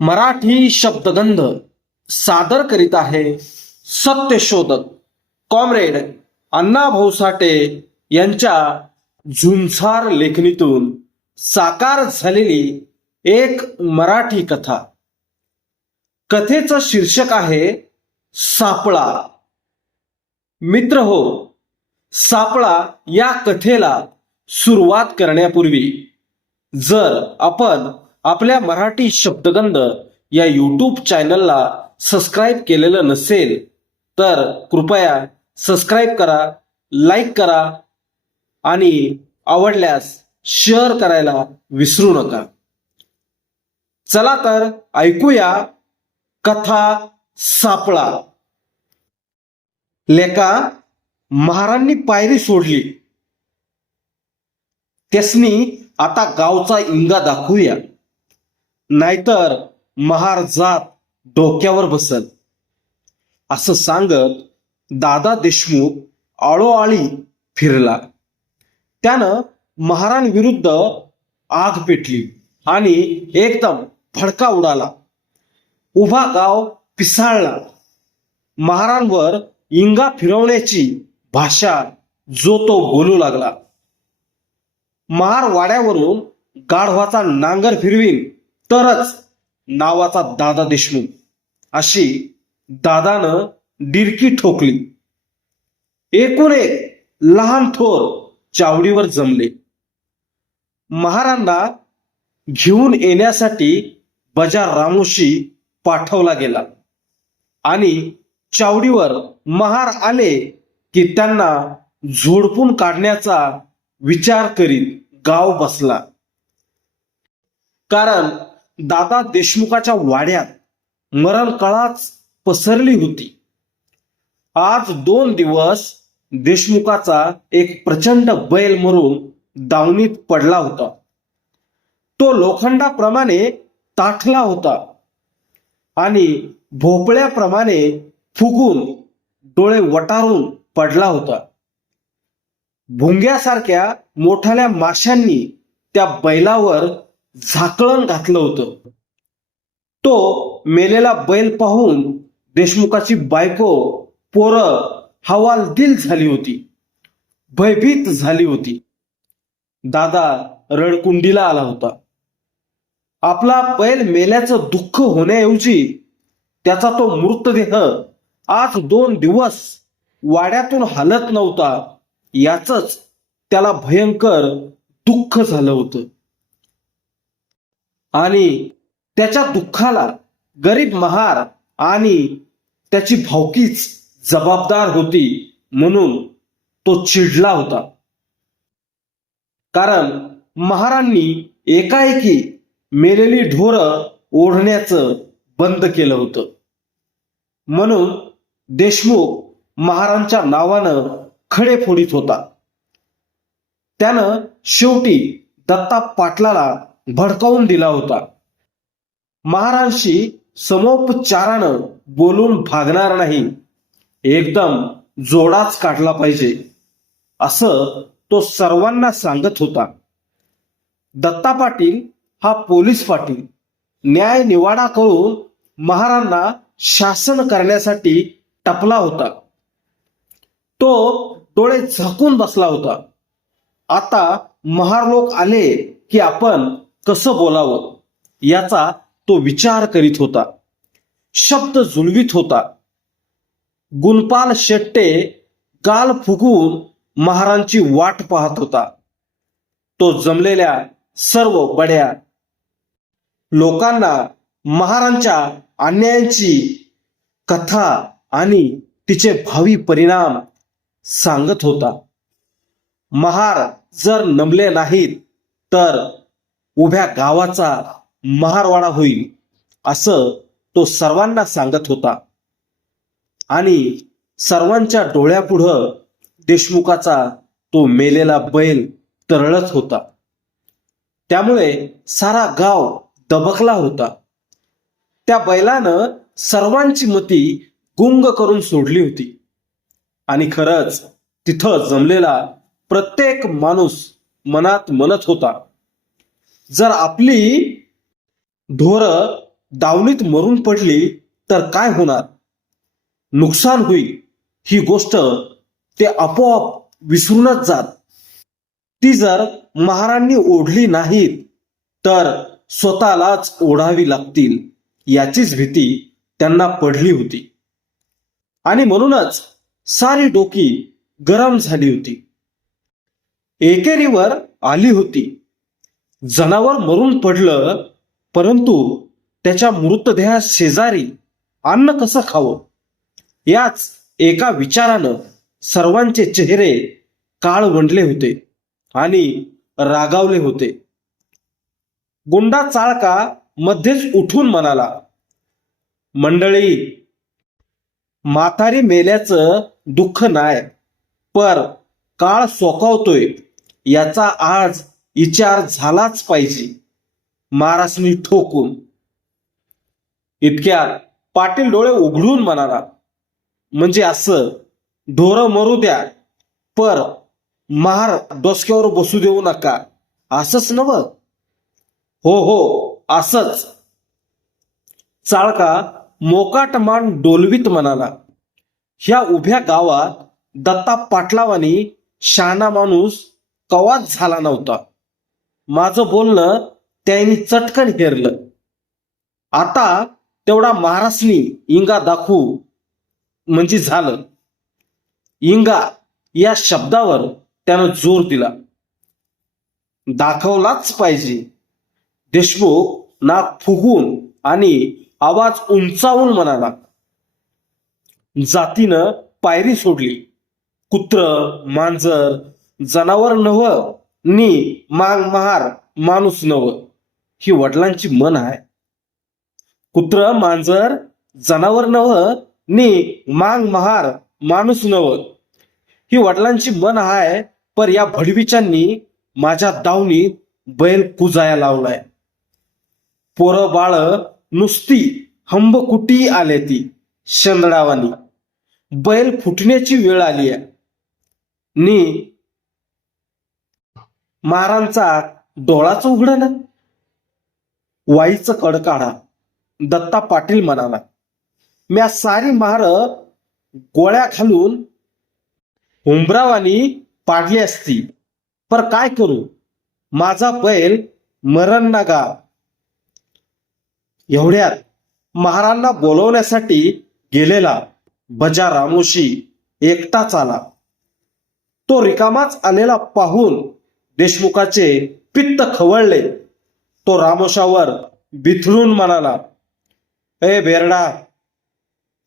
मराठी शब्दगंध सादर करीत आहे सत्यशोधक कॉम्रेड अण्णाभाऊ साठे यांच्या झुंजार लेखणीतून साकार झालेली एक मराठी कथा. कथेचं शीर्षक आहे सापळा. मित्र हो, सापळा या कथेला सुरुवात करण्यापूर्वी जर आपण आपल्या मराठी शब्दगंध या यूट्यूब चॅनलला सबस्क्राईब केलेलं नसेल तर कृपया सबस्क्राईब करा, लाईक करा आणि आवडल्यास शेअर करायला विसरू नका. चला तर ऐकूया कथा सापळा. लेका, महारांनी पायरी सोडली. त्यासनी आता गावचा इंगा दाखवूया, नाहीतर महार जात डोक्यावर बसल, असं सांगत दादा देशमुख आळोआळी फिरला. त्यानं महारांविरुद्ध आग पेटली आणि एकदम भडका उडाला. उभा गाव पिसाळला. महारांवर इंगा फिरवण्याची भाषा जो तो बोलू लागला. महार वाड्यावरून गाढवाचा नांगर फिरवीन तरच नावाचा दादा देशमुख, अशी दादानं डिरकी ठोकली. एकूण एक लहान थोर चावडीवर जमले. महारांना घेऊन येण्यासाठी बजार रामोशी पाठवला गेला आणि चावडीवर महार आले की त्यांना झोडपून काढण्याचा विचार करीत गाव बसला. कारण दादा देशमुखाच्या वाड्यात मरण कळाच पसरली होती. आज 2 दिवस देशमुखाचा एक प्रचंड बैल मरून दावणीत पडला होता. तो लोखंडाप्रमाणे ताठला होता आणि भोपळ्याप्रमाणे फुगून डोळे वटारून पडला होता. भुंग्यासारख्या मोठाल्या माशांनी त्या बैलावर झाकळण घातलं होतं. तो मेलेला बैल पाहून देशमुखाची बायको, पोरं हवालदिल झाली होती, भयभीत झाली होती. दादा रडकुंडीला आला होता. आपला बैल मेल्याचं दुःख होण्याऐवजी त्याचा तो मृतदेह आज 2 दिवस वाड्यातून हलत नव्हता, याचंच त्याला भयंकर दुःख झालं होतं. आणि त्याच्या दुःखाला गरीब महार आणि त्याची भावकीच जबाबदार होती, म्हणून तो चिडला होता. कारण महारांनी एकाएकी मेलेली ढोरं ओढण्याचं बंद केलं होतं. म्हणून देशमुख महारांच्या नावानं खडे फोडीत होता. त्यानं शेवटी दत्ता पाटलाला भडकावून दिला होता. महारांशी समोपचारानं बोलून भागणार नाही, एकदम जोडाच काढला पाहिजे, असं तो सर्वांना सांगत होता. दत्ता पाटील हा पोलीस पाटील न्याय निवाडा करून महारांना शासन करण्यासाठी टपला होता. तो डोळे झाकून बसला होता. आता महार लोक आले की आपण कसं बोलावं याचा तो विचार करीत होता. शब्द जुळवीत होता. गुणपाल शेट्टे गाल फुगून महारांची वाट पाहत होता. तो जमलेल्या सर्व बड्या लोकांना महारांच्या अन्यायाची कथा आणि तिचे भावी परिणाम सांगत होता. महार जर नमले नाहीत तर उभ्या गावाचा महारवाडा होईल, असं तो सर्वांना सांगत होता. आणि सर्वांच्या डोळ्यापुढं देशमुखाचा तो मेलेला बैल तरळत होता. त्यामुळे सारा गाव दबकला होता. त्या बैलानं सर्वांची मती गुंग करून सोडली होती. आणि खरंच तिथं जमलेला प्रत्येक माणूस मनात म्हणत होता, जर आपली ढोरं दावणीत मरून पडली तर काय होणार, नुकसान होईल, ही गोष्ट ते आपोआप विसरूनच जात. ती जर महारांनी ओढली नाहीत तर स्वतःलाच ओढावी लागतील याचीच भीती त्यांना पडली होती. आणि म्हणूनच सारी डोकी गरम झाली होती. एकेरीवर आली होती. जनावर मरून पडलं, परंतु त्याच्या मृतदेहा शेजारी अन्न कसं खावं, याच एका विचारानं सर्वांचे चेहरे काळवंडले होते आणि रागावले होते. गुंडा चाळका मध्येच उठून म्हणाला, मंडळी, म्हातारी मेल्याचं दुःख नाही, पर काळ सोकावतोय याचा आज विचार झालाच पाहिजे. महाराजनी ठोकून. इतक्यात पाटील डोळे उघडून म्हणाला, म्हणजे असं, ढोरं मरू द्या, पर महार डोसक्यावर बसू देऊ नका, असंच नव? हो हो, असंच. चाळका मोकाट मान डोलवीत म्हणाला, ह्या उभ्या गावात दत्ता पाटलावानी शहाणा माणूस कवाच झाला नव्हता. माझं बोलणं त्यांनी चटकन हेरलं. आता तेवढा महाराष्ट्री इंगा दाखवू म्हणजे झालं. इंगा या शब्दावर त्यानं जोर दिला. दाखवलाच पाहिजे. देशमुख नाक फुगून आणि आवाज उंचावून म्हणाला. जातीनं पायरी सोडली. कुत्र, मांजर, जनावर नव नी मांग महार माणूस नव, ही वडिलांची मन आहे. कुत्र, मांजर, जनावर नव नी मांग महार माणूस नव, ही वडिलांची मन आहे. पर या भडवीच्यांनी माझ्या दावणीत बैल कुजाया लावलाय. पोरं बाळ नुसती हंबकुटी आले ती शेंदडावानी. बैल फुटण्याची वेळ आली आहे. नी मारांचा डोळाच उघड ना. वाईचं कड काढा, दत्ता पाटील म्हणाला. म्या सारी महार गोळ्या घालून हुंबरावानी पाडली असती, पर काय करू, माझा बैल मरण नगा. एवढ्यात महारांना बोलवण्यासाठी गेलेला बजा रामोशी एकटाच आला. तो रिकामाच आलेला पाहून देशमुखाचे पित्त खवळले. तो रामोशावर बिथरून म्हणाला, ए बेरडा,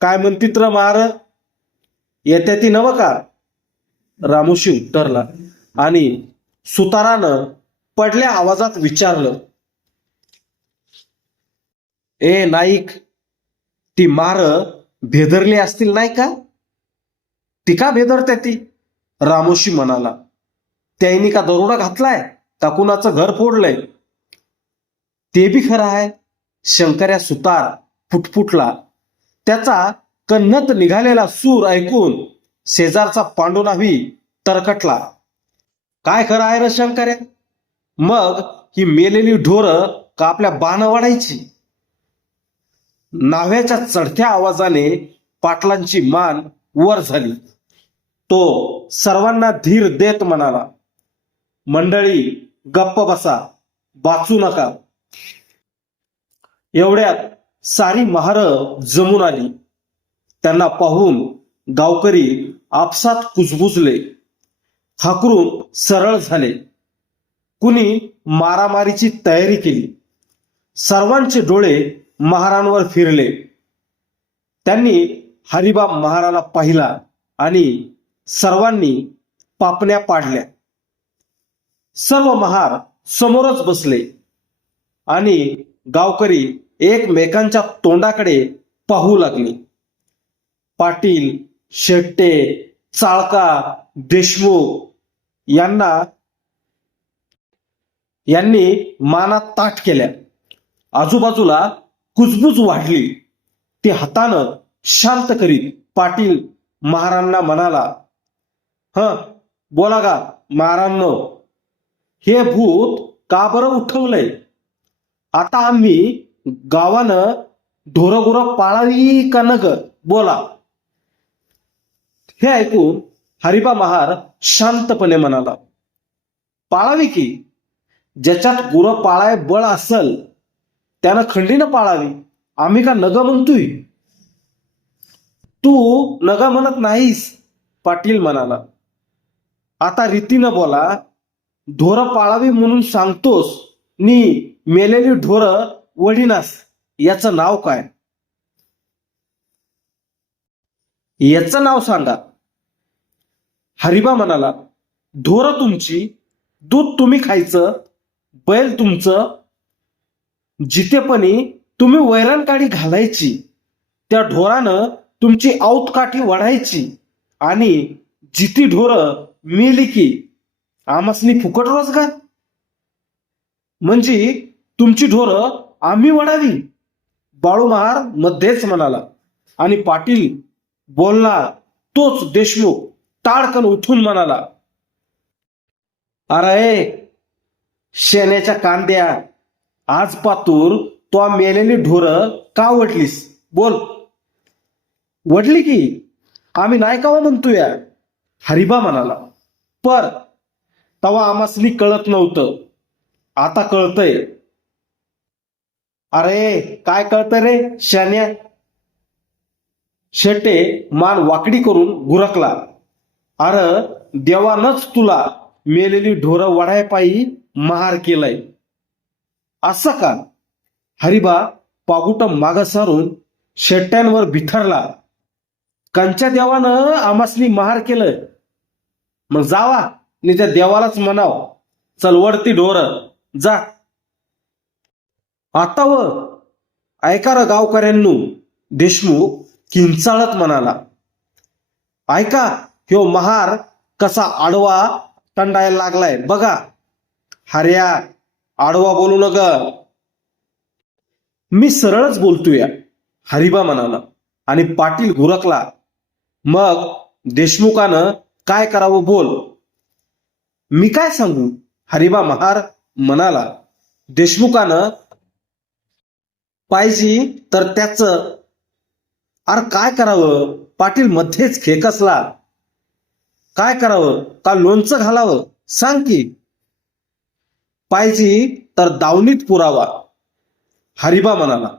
काय म्हणतीत र मार, येत्या ती नव का? रामोशी उत्तरला आणि सुतारानं पडल्या आवाजात विचारलं, ए नाईक, ती मार भेदरली असतील नाही का? ती का भेदरते ती? रामोशी म्हणाला, त्यांनी का दरोडा घातलाय का कुणाचं घर फोडलंय? ते बी खरं आहे. शंकर्या सुतार फुटफुटला. त्याचा कन्नत निघालेला सूर ऐकून शेजारचा पांडुनाभी तरकटला. काय खरं आहे र शंकर्या? मग ही मेलेली ढोरं का आपल्या बाण वाढायची? नाव्याच्या चढत्या आवाजाने पाटलांची मान वर झाली. तो सर्वांना धीर देत म्हणाला, मंडळी, गप्प बसा, वाचू नका. एवढ्यात सारी महार जमून आली. त्यांना पाहून गावकरी आपसात कुजबुजले, हाकरून सरळ झाले. कुणी मारामारीची तयारी केली. सर्वांचे डोळे महारांवर फिरले. त्यांनी हरिबा महाराला पाहिला आणि सर्वांनी पापण्या पाडल्या. सर्व महार समोरच बसले आणि गावकरी एकमेकांच्या तोंडाकडे पाहू लागले. पाटील, शेट्टे, चाळका, देशमुख यांनी मानात ताठ केल्या. आजूबाजूला कुजबुज वाढली. ती हातानं शांत करीत पाटील महारांना म्हणाला, बोला गा महारांनो, हे भूत का बरं उठवलंय? आता आम्ही गावानं ढोरगुरं पाळावी का नग बोला. हे ऐकून हरिबा महार शांतपणे म्हणाला, पाळावी की. ज्याच्यात गुरं पाळाय बळ असल त्यानं खंडीनं पाळावी. आम्ही का नग म्हणतोय? तू नग म्हणत नाहीस, पाटील म्हणाला. आता रीतीनं बोला. ढोरं पाळावी म्हणून सांगतोस नि मेलेली ढोरं वडिनास, याचं नाव काय? याचं नाव सांगा. हरिबा म्हणाला, ढोरं तुमची, दूध तुम्ही खायचं, बैल तुमचं. जितेपणी तुम्ही वैरणकाठी घालायची, त्या ढोरानं तुमची औतकाठी वढायची आणि जिती ढोरं मेली की आमासनी फुकट रोजगार. म्हणजे तुमची ढोरं आम्ही वडावी, बाळू महार मध्येच म्हणाला. आणि पाटील बोलला तोच देशमुख ताडकन उठून म्हणाला, अरे शेण्याच्या कांद्या, आज पातूर तो मेलेली ढोरं का वडलीस बोल. वडली की, आम्ही नाही का म्हणतोय, हरिबा म्हणाला. पर तवा आमासनी कळत नव्हतं, आता कळतंय. अरे काय कळतंय रे शान्या? शेटे मान वाकडी करून गुरकला. अरे देवानच तुला मेलेली ढोरं वडाय पायी महार केलंय. असं का? हरिबा पागुट माग सारून शेट्यांवर बिथरला. कंच्या देवानं आमासनी महार केलं, मग जावा नि त्या देवालाच म्हणाव, चल वडती ढोरं जा. आता व ऐका र गावकऱ्यांनो, देशमुख किंचाळत म्हणाला. ऐका, ह्यो महार कसा आडवा तंडायला लागलाय बघा. हर्या, आडवा बोलू नग. मी सरळच बोलतोय, हरिबा म्हणाला. आणि पाटील गुरकला. मग देशमुखानं काय करावं बोल. मी काय सांगू, हरिबा महार म्हणाला. देशमुखानं पाहिजे तर त्याचं. अरे काय करावं, पाटील मध्येच खेकसला. काय करावं, का लोणचं घालावं सांग की. पाहिजे तर दावणीत पुरावा, हरिबा म्हणाला.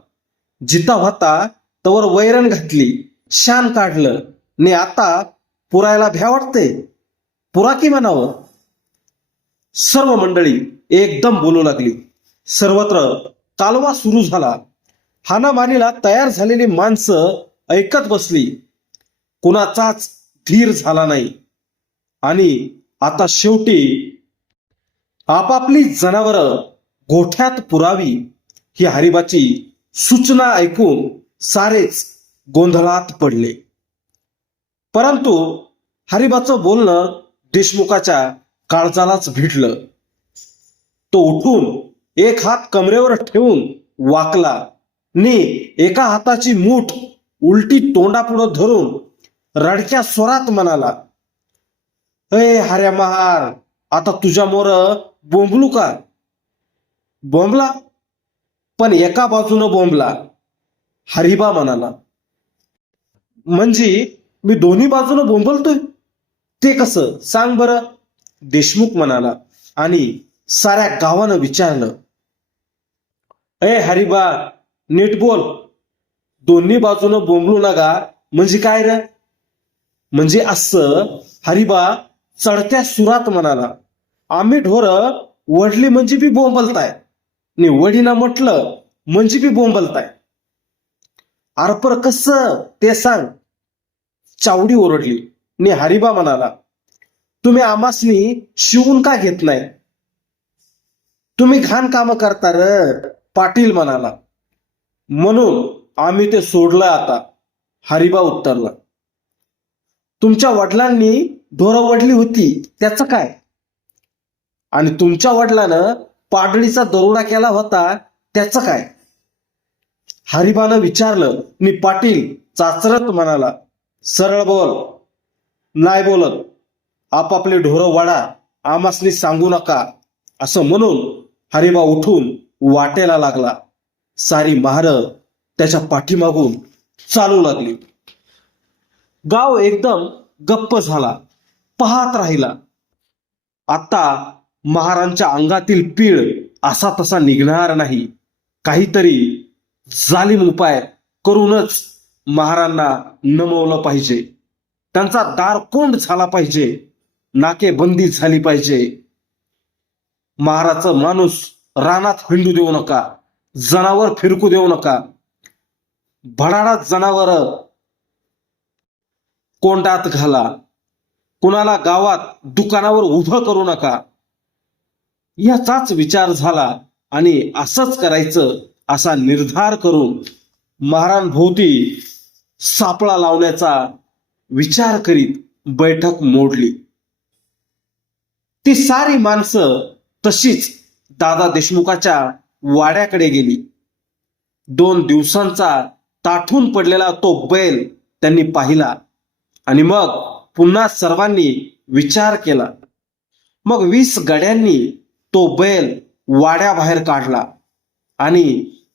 जिता होता तवर वैरण घातली, शान काढलं ने आता पुरायला भ्या वाटते, पुरा की म्हणावं. सर्व मंडळी एकदम बोलू लागली. सर्वत्र कालवा सुरू झाला. हाणामारीला तयार झालेली माणसं ऐकत बसली. कुणाचाच धीर झाला नाही. आणि आता शेवटी आपापली जनावरं गोठ्यात पुरावी ही हरिबाची सूचना ऐकून सारेच गोंधळात पडले. परंतु हरिबाचं बोलणं देशमुखाच्या काळजालाच भिडलं. तो उठून एक हात कमरेवर ठेवून वाकला नि एका हाताची मूठ उलटी तोंडापुढं धरून रडक्या स्वरात म्हणाला, ए हऱ्या महार, आता तुझ्या मोर बोंबलू का? बोंबला, पण एका बाजूनं बोंबला, हरिबा म्हणाला. म्हणजे मी दोन्ही बाजूनं बोंबलतोय ते कसं सांग बरं, देशमुख म्हणाला. आणि साऱ्या गावानं विचारलं, ए हरिबा, नीट बोल. दोन्ही बाजूनं बोंबलू नका म्हणजे काय रे? म्हणजे असं, हरिबा चढत्या सुरात म्हणाला. आम्ही ढोरं वडली म्हणजे बी बोंबलताय, नि वडीना म्हटलं म्हणजे बी बोंबलताय. आरपर कसं ते सांग. चावडी ओरडली नि हरिबा म्हणाला, तुम्ही आमासनी शिवून का घेत नाही? तुम्ही घाण काम करता र, पाटील म्हणाला. म्हणून आम्ही ते सोडलं आता, हरिबा उत्तरला. तुमच्या वडिलांनी ढोरं वडली होती त्याचं काय? आणि तुमच्या वडिलानं पाडळीचा दरोडा केला होता त्याचं काय? हरिबानं विचारलं नि पाटील चाचरत म्हणाला, सरळ बोल. नाही बोलत. आपापले ढोरं वाडा, आमासनी सांगू नका. असं म्हणून हरिबा उठून वाटेला लागला. सारी महारं त्याच्या पाठीमागून चालू लागली. गाव एकदम गप्प झाला, पाहत राहिला. आता महारांच्या अंगातील पीळ असा तसा निघणार नाही. काहीतरी जालिम उपाय करूनच महारांना नमवलं पाहिजे. त्यांचा दारकोंड झाला पाहिजे, नाकेबंदी झाली पाहिजे. महाराचं माणूस रानात हिंडू देऊ नका, जनावर फिरकू देऊ नका, भडाडात जनावर कोंडात घाला, कुणाला गावात दुकानावर उभं करू नका. याचाच विचार झाला आणि असंच करायचं असा निर्धार करून महारांभोवती सापळा लावण्याचा विचार करीत बैठक मोडली. ती सारी माणसं तशीच दादा देशमुखाच्या वाड्याकडे गेली. 2 दिवसांचा ताठून पडलेला तो बैल त्यांनी पाहिला आणि मग पुन्हा सर्वांनी विचार केला. मग 20 गड्यांनी तो बैल वाड्याबाहेर काढला आणि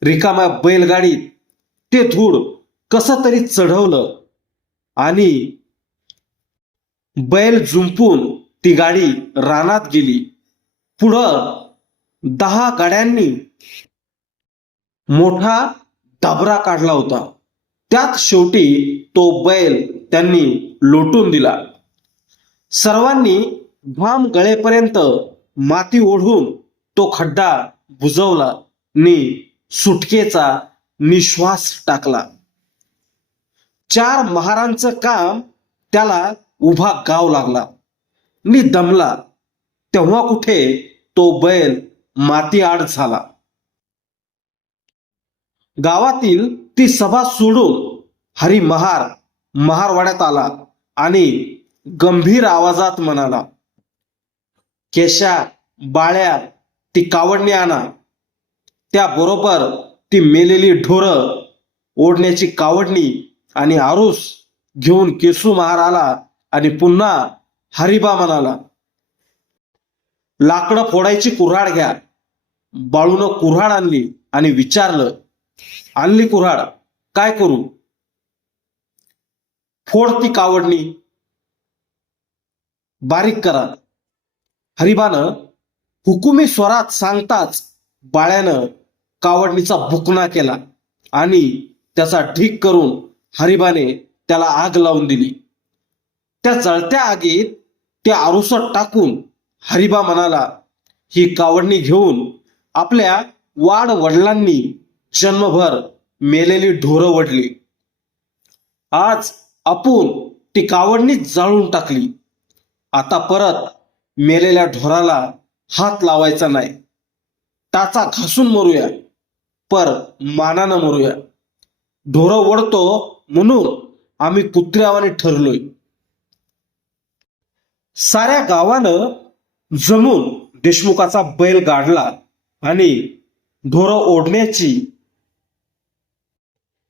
रिकाम्या बैलगाडीत ते धूळ कसं तरी चढवलं आणि बैल जुंपून ती गाडी रानात गेली. पुढं 10 गाड्यांनी मोठा डबरा काढला होता. त्यात शेवटी तो बैल त्यांनी लोटून दिला. सर्वांनी घाम गळेपर्यंत माती ओढून तो खड्डा बुजवला नि सुटकेचा निश्वास टाकला. 4 महारांचं काम त्याला उभा गाव लागला नि दमला. तेव्हा कुठे तो बैल माती आड झाला. गावातील ती सभा सोडून हरी महारवाड्यात आला आणि गंभीर आवाजात म्हणाला, केशा, बाळ्या, ती कावडणी आणा. त्याबरोबर ती मेलेली ढोरं ओढण्याची कावडणी आणि आरूस घेऊन केसू महार आला आणि पुन्हा हरिबा म्हणाला, लाकडं फोडायची कुऱ्हाड घ्या. बाळूनं कुऱ्हाड आणली आणि विचारलं, आणली कुऱ्हाड, काय करू? फोड ती कावडणी, बारीक करा. हरिबानं हुकुमी स्वरात सांगताच बाळ्यानं कावडणीचा बुकना केला आणि त्याचा ढीक करून हरिबाने त्याला आग लावून दिली. त्या जळत्या आगीत ते आरुसत टाकून हरिबा म्हणाला, ही कावडणी घेऊन आपल्या वाड वडिलांनी जन्मभर मेलेली ढोरं वडली. आज आपण ती कावडणी जाळून टाकली. आता परत मेलेल्या ढोराला हात लावायचा नाही. टाचा घासून मरूया, पर मानानं मरूया. ढोरं वडतो म्हणून आम्ही कुत्र्यावाने ठरलोय. साऱ्या गावानं जमून देशमुखाचा बैल गाडला आणि ढोरं ओढण्याची,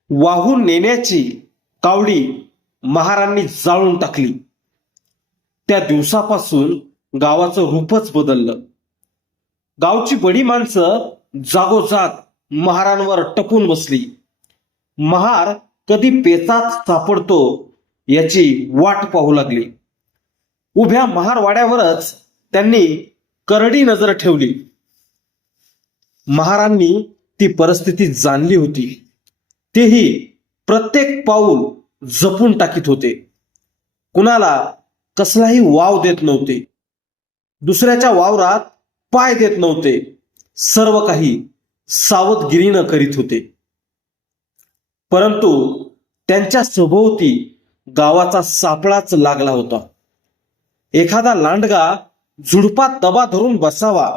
वाहून नेण्याची कावडी महारांनी जाळून टाकली. त्या दिवसापासून गावाचं रूपच बदललं. गावची बडी माणसं जागोजाग महारांवर टपून बसली. महार कधी पेचात सापडतो याची वाट पाहू लागली. उभ्या महारवाड्यावरच त्यांनी करडी नजर ठेवली. महारांनी ती परिस्थिती जाणली होती. तेही प्रत्येक पाऊल जपून टाकीत होते. कुणाला कसलाही वाव देत नव्हते. दुसऱ्याच्या वावरात पाय देत नव्हते. सर्व काही सावधगिरीनं करीत होते. परंतु त्यांच्या सभोवती गावाचा सापळाच लागला होता. एखादा लांडगा झुडपात दबा धरून बसावा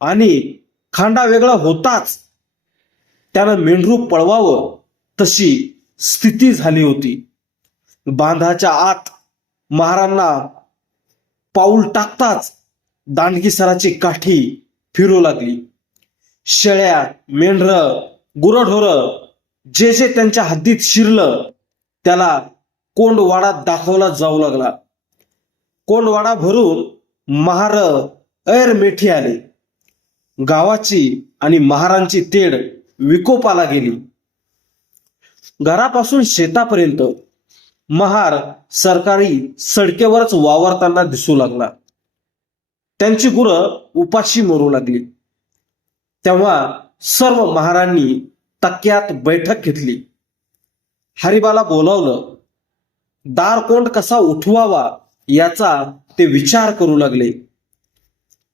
आणि खांडा वेगळा होताच त्यानं मेंढरू पळवावं तशी स्थिती झाली होती. बांधाच्या आत महारांना पाऊल टाकताच दांडगी सराची काठी फिरू लागली. शेळ्या, मेंढरं, गुरंढोरं जे जे त्यांच्या हद्दीत शिरलं त्याला कोंडवाडात दाखवला जाऊ लागला. कोंडवाडा भरून महार ऐर मेठी आले. गावाची आणि महारांची तेढ विकोपाला गेली. घरापासून शेतापर्यंत महार सरकारी सडकेवरच वावरताना दिसू लागला. त्यांची गुरं उपाशी मरू लागली. तेव्हा सर्व महारांनी तक्क्यात बैठक घेतली. हरिबाला बोलावलं. दारकोंड कसा उठवावा याचा ते विचार करू लागले.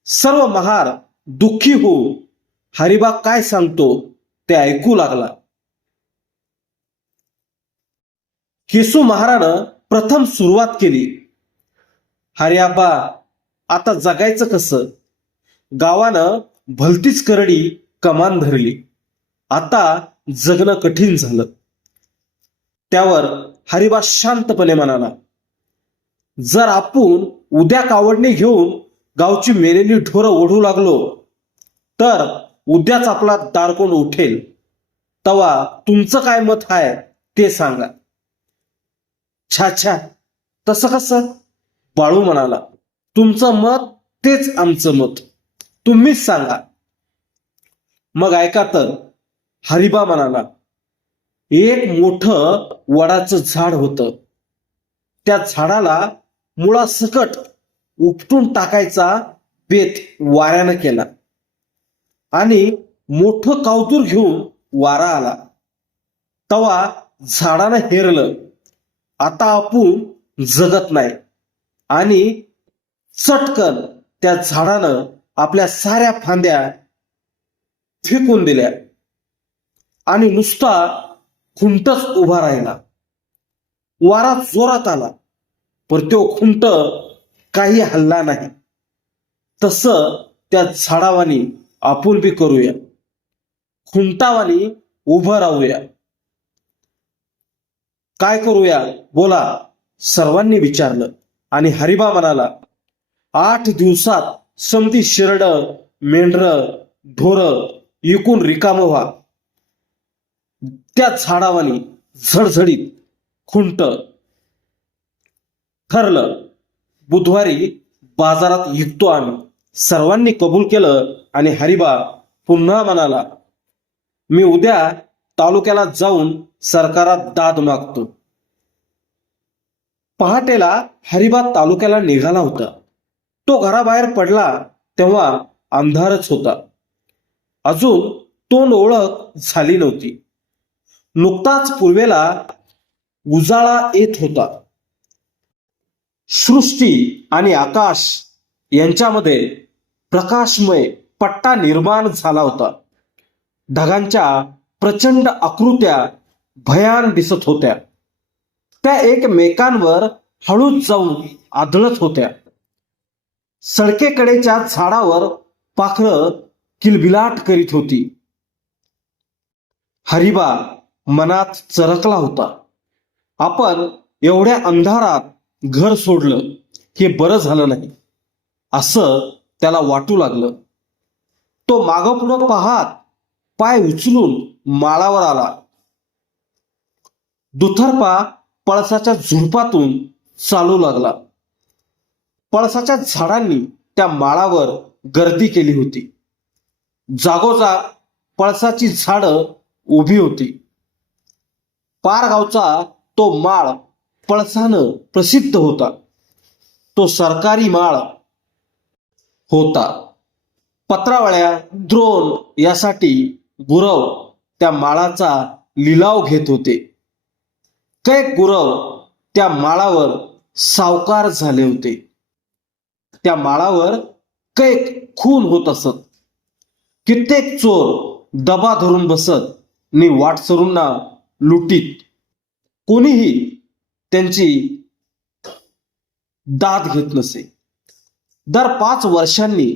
सर्व महार दुःखी होऊन हरिबा काय सांगतो ते ऐकू लागला. केसू महारानं प्रथम सुरुवात केली. हरिआबा, आता जगायचं कसं? गावानं भलतीच करडी कमान धरली. आता जगणं कठीण झालं. त्यावर हरिबा शांतपणे म्हणाला, जर आपण उद्या कावडणी घेऊन गावची मेलेली ढोरं ओढू लागलो तर उद्याच आपला दारकोंड उठेल. तवा तुमचं काय मत आहे ते सांगा. छा छा, तसं कसं? बाळू म्हणाला, तुमचं मत तेच आमचं मत. तुम्हीच सांगा. मग ऐका तर, हरिबा म्हणाला. एक मोठं वडाचं झाड होतं. त्या झाडाला मुळासकट उपटून टाकायचा बेत वाऱ्यानं केला आणि मोठं कावतूर घेऊन वारा आला. तवा झाडानं हेरलं, आता आपण जगत नाही, आणि चटकन त्या झाडानं आपल्या साऱ्या फांद्या फेकून दिल्या आणि नुसता खुंटच उभा राहिला. वारा जोरात आला, पण तो खुंट काही हल्ला नाही. तसं त्या झाडावानी आपण बी करूया. खुंटावानी उभं राहूया. काय करूया बोला? सर्वांनी विचारलं. आणि हरिबा म्हणाला, 8 दिवसात समधी शिरड, मेंढर, ढोर इकून रिकाम व्हा. त्या झाडावानी झडझडीत खुंट. ठरलं. बुधवारी बाजारात विकतो आम्ही. सर्वांनी कबूल केलं आणि हरिबा पुन्हा म्हणाला, मी उद्या तालुक्याला जाऊन सरकारात दाद मागतो. पहाटेला हरिबा तालुक्याला निघाला होता. तो घराबाहेर पडला तेव्हा अंधारच होता. अजून तोंड ओळख झाली नव्हती. नुकताच पूर्वेला उजाळा येत होता. सृष्टी आणि आकाश यांच्यामध्ये प्रकाशमय पट्टा निर्माण झाला होता. ढगांच्या प्रचंड आकृत्या भयान दिसत होत्या. त्या एकमेकांवर हळूच जाऊन आदळत होत्या. सडकेकडेच्या झाडावर पाखरं किलबिलाट करीत होती. हरिबा मनात चरकला होता. आपण एवढ्या अंधारात घर सोडलं हे बरं झालं नाही, असं त्याला वाटू लागलं. तो मागं पुढं पाहत पाय उचलून माळावर आला. दुथरपा पळसाच्या झुडपातून चालू लागला. पळसाच्या झाडांनी त्या माळावर गर्दी केली होती. जागोजाग पळसाची झाडं उभी होती. पारगावचा तो माळ पळसानं प्रसिद्ध होता. तो सरकारी माळ होता. पत्रावळ्या, द्रोण यासाठी गुरव त्या माळाचा लिलाव घेत होते. कैक गुरव त्या माळावर सावकार झाले होते. त्या माळावर कैक खून होत असत. कित्येक चोर दबा धरून बसत नि वाटसरूंना लुटीत. कोणीही त्यांची दाद घेत नसे. दर 5 वर्षांनी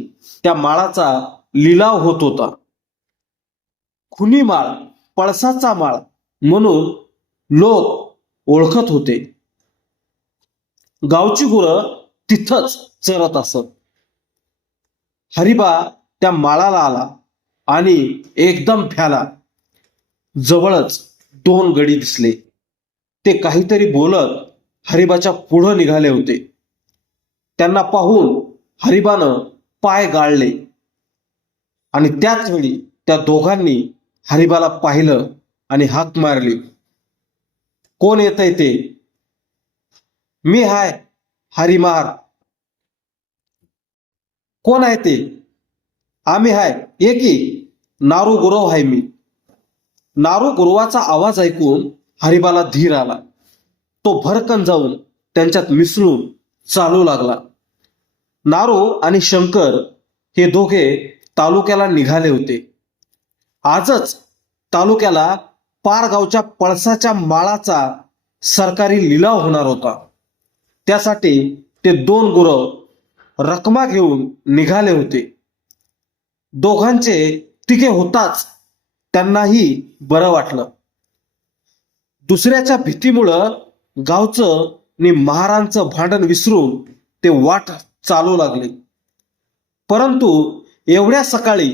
त्या माळाचा लिलाव होत होता. खुनी माळ, पळसाचा माळ म्हणून लोक ओळखत होते. गावची गुरं तिथंच चरत असत. हरिबा त्या माळाला आला आणि एकदम भ्याला. जवळच 2 गडी दिसले. ते काहीतरी बोलत हरिबाच्या पुढं निघाले होते. त्यांना पाहून हरिबानं पाय गाळले आणि त्याच वेळी त्या दोघांनी हरिबाला पाहिलं आणि हाक मारली. कोण येतंय ते? मी हाय, हरी महार. कोण आहे ते? आम्ही हाय, ये की. नारू गुरव आहे मी. नारू गुरुवाचा आवाज ऐकून हरिबाला धीर आला. तो भरकन जाऊन त्यांच्यात मिसळून चालू लागला. नारू आणि शंकर हे दोघे तालुक्याला निघाले होते. आजच तालुक्याला पारगावच्या पळसाच्या माळाचा सरकारी लिलाव होणार होता. त्यासाठी ते 2 गुरव रकमा घेऊन निघाले होते. दोघांचे तिघे होताच त्यांनाही बरं वाटलं. दुसऱ्याच्या भीतीमुळं गावचं आणि महारांचं भांडण विसरून ते वाट चालू लागले. परंतु एवढ्या सकाळी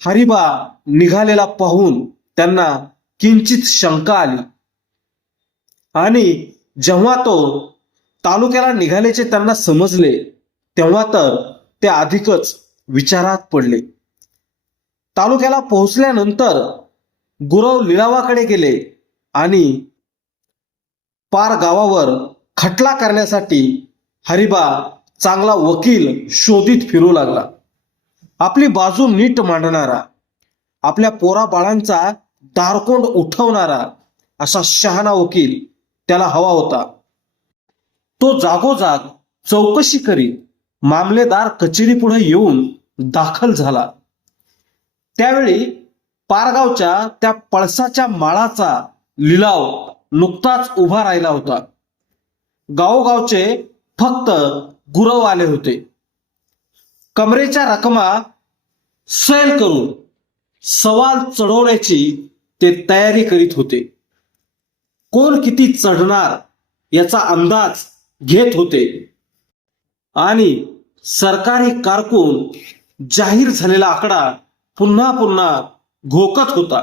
हरिबा निघालेला पाहून त्यांना किंचित शंका आली आणि जेव्हा तो तालुक्याला निघाल्याचे त्यांना समजले तेव्हा तर ते अधिकच विचारात पडले. तालुक्याला पोहोचल्यानंतर गुरव लिलावाकडे गेले आणि पार गावावर खटला करण्यासाठी हरिबा चांगला वकील शोधित फिरू लागला. आपली बाजू नीट मांडणारा, आपल्या पोराबाळांचा दारकोंड उठवणारा असा शहाणा वकील त्याला हवा होता. तो जागोजाग चौकशी करीत मामलेदार कचेरीपुढे येऊन दाखल झाला. त्यावेळी पारगावच्या त्या पळसाच्या माळाचा लिलाव नुकताच उभा राहिला होता. गावोगावचे फक्त गुरव आले होते. कमरेच्या रकमा सैल करून सवाल चढवण्याची ते तयारी करीत होते. कोण किती चढणार याचा अंदाज घेत होते आणि सरकारी कारकून जाहीर झालेला आकडा पुन्हा पुन्हा घोकत होता.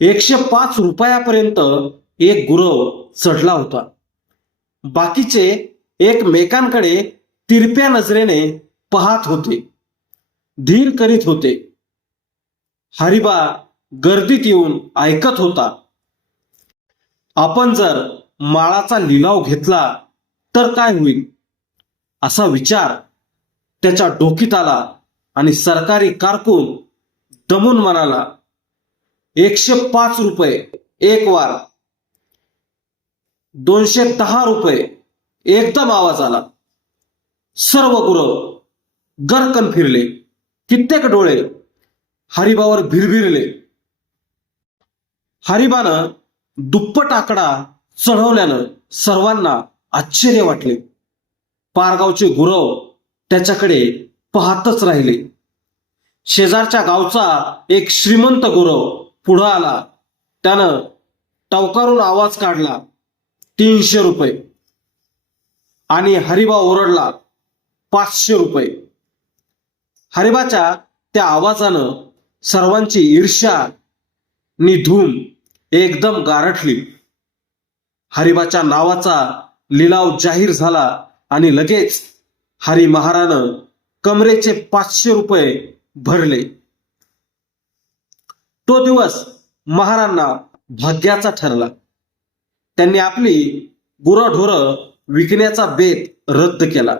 105 रुपयापर्यंत एक गुरव चढला होता. बाकीचे एकमेकांकडे तिरप्या नजरेने पाहत होते, धीर करीत होते. हरिबा गर्दीत येऊन ऐकत होता. आपण जर माळाचा लिलाव घेतला तर काय होईल असा विचार त्याच्या डोकीत आला आणि सरकारी कारकून दमून म्हणाला, 105 रुपये एक वार. 210 रुपये. एकदम आवाज आला. सर्व गुरव गरकन फिरले. कित्येक डोळे हरिबावर भिरभिरले. हरिबानं दुप्पट आकडा चढवल्यानं सर्वांना आश्चर्य वाटले. पारगावचे गुरव त्याच्याकडे पाहतच राहिले. शेजारच्या गावचा एक श्रीमंत गुरव पुढं आला. त्यानं टवकारून आवाज काढला, 300 रुपये. आणि हरिबा ओरडला, 500 रुपये. हरिबाच्या त्या आवाजानं सर्वांची ईर्ष्या नि धूम एकदम गारठली. हरिबाच्या नावाचा लिलाव जाहीर झाला आणि लगेच हरी महारानं कमरेचे 500 रुपये भरले. तो दिवस महारांना भाग्याचा ठरला. त्यांनी आपली गुरंढोरं विकण्याचा बेत रद्द केला.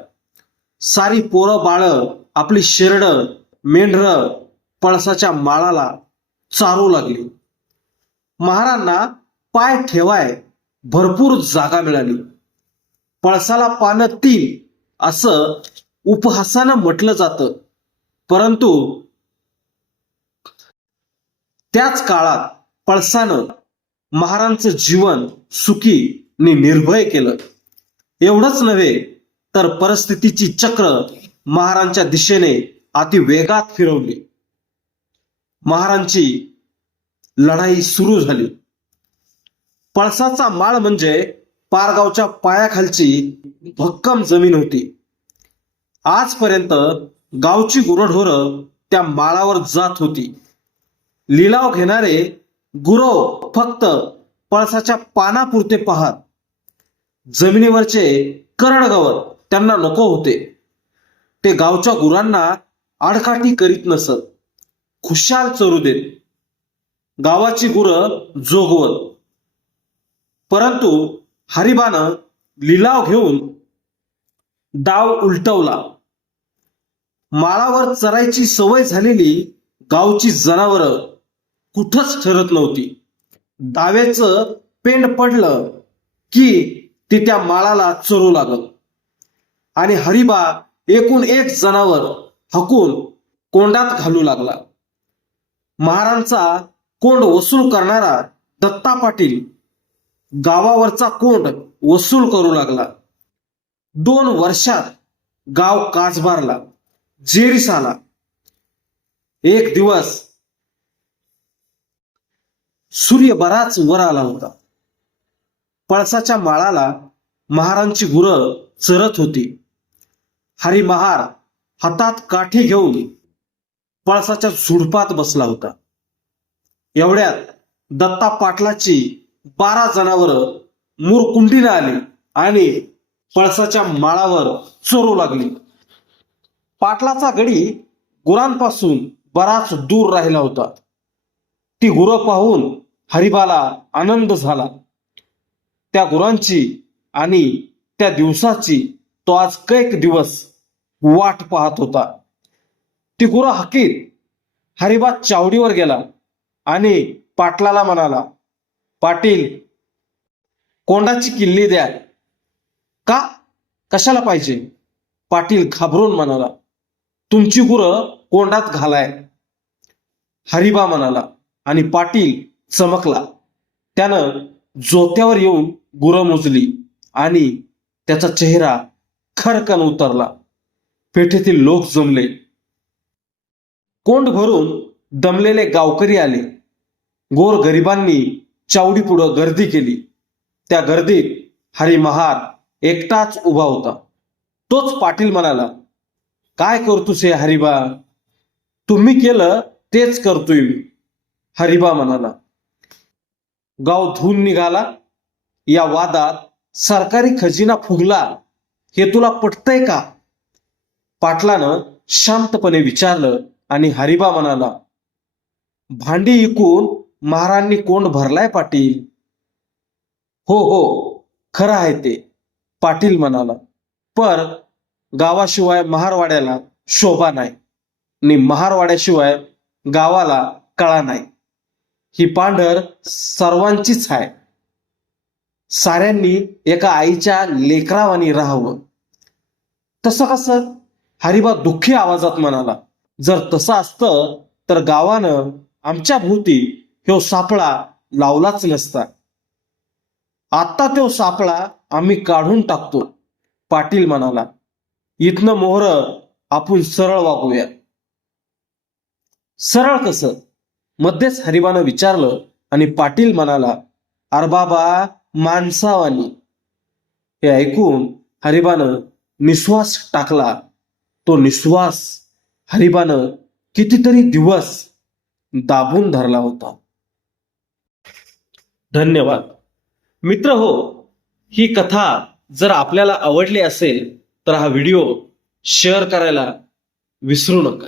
सारी पोरं बाळं आपली शेरडं मेंढरं पळसाच्या माळाला चारू लागली. महारांना पाय ठेवाय भरपूर जागा मिळाली. पळसाला पानं 3 असं उपहासानं म्हटलं जातं, परंतु त्याच काळात पळसानं महारांचं जीवन सुखी नि निर्भय केलं. एवढंच नव्हे तर परिस्थितीची चक्र महारांच्या दिशेने अति वेगात फिरवली. महारांची लढाई सुरू झाली. पळसाचा माळ म्हणजे पारगावच्या पायाखालची भक्कम जमीन होती. आजपर्यंत गावची गुरंढोरं त्या माळावर जात होती. लिलाव घेणारे गुरव फक्त पळसाच्या पानापुरते पाहत. जमिनीवरचे करडगवत त्यांना नको होते. ते गावच्या गुरांना आडकाठी करीत नसत. खुशाल चरू देत, गावाची गुरं जोगवत. परंतु हरिबानं लिलाव घेऊन डाव उलटवला. माळावर चरायची सवय झालेली गावची जनावरं कुठंच ठरत नव्हती. डाव्याचं पेंड पडलं की ती त्या माळाला चरू लागल आणि हरिबा एकूण एक जनावर हकून कोंडात घालू लागला. महारांचा कोंड वसूल करणारा दत्ता पाटील गावावरचा कोंड वसूल करू लागला. 2 वर्षात गाव काजबारला, जेरीस आला. एक दिवस सूर्य बराच वर आला होता. पळसाच्या माळाला महारांची गुरं चरत होती. हरी महार हातात काठी घेऊन पळसाच्या झुडपात बसला होता. एवढ्यात दत्ता पाटलाची 12 जनावरं मुरकुंडीने आली आणि पळसाच्या माळावर चरू लागली. पाटलाचा गडी गुरांपासून बराच दूर राहिला होता. ती गुरं पाहून हरिबाला आनंद झाला. त्या गुरांची आणि त्या दिवसाची तो आज कैक दिवस वाट पाहत होता. ती गुरं हाकीत हरिबा चावडीवर गेला आणि पाटलाला म्हणाला, पाटील, कोंडाची किल्ली द्या. का? कशाला पाहिजे? पाटील घाबरून म्हणाला, तुमची गुरं कोंडात घालाय. हरिबा म्हणाला आणि पाटील चमकला. त्यानं जोत्यावर येऊन गुरं मोजली आणि त्याचा चेहरा खरकन उतरला. पेठेतील लोक जमले. कोंड भरून दमलेले गावकरी आले. गोर गरिबांनी चावडी पुढं गर्दी केली. त्या गर्दीत हरी महार एकटाच उभा होता. तोच पाटील म्हणाला, काय करतोस हे हरिबा? तुम्ही केलं तेच करतोय मी. हरिबा म्हणाला, गाव धून निघाला. या वादात सरकारी खजिना फुगला हे तुला पटतंय का? पाटलानं शांतपणे विचारलं आणि हरिबा म्हणाला, भांडी इकून महारांनी कोंड भरलाय पाटील. हो हो, खरं आहे ते, पाटील म्हणाला. पर गावाशिवाय महारवाड्याला शोभा नाही आणि महारवाड्याशिवाय गावाला कळा नाही. ही पांढर सर्वांचीच आहे. साऱ्यांनी एका आईच्या लेकरावानी राहावं. तसं कसं? हरिबा दुःखी आवाजात म्हणाला. जर तसं असतं तर गावानं आमच्या भोवती ह्यो सापळा लावलाच नसता. आता तो सापळा आम्ही काढून टाकतो. पाटील म्हणाला, इथनं मोहरं आपण सरळ वागूया. सरळ कसं? मध्येच हरिबानं विचारलं आणि पाटील म्हणाला, अरे बाबा, माणसावानी. हे ऐकून हरिबानं निश्वास टाकला. तो निश्वास हरिबानं कितीतरी दिवस दाबून धरला होता. धन्यवाद मित्र हो. ही कथा जर आपल्याला आवडली असेल तर हा व्हिडिओ शेअर करायला विसरू नका.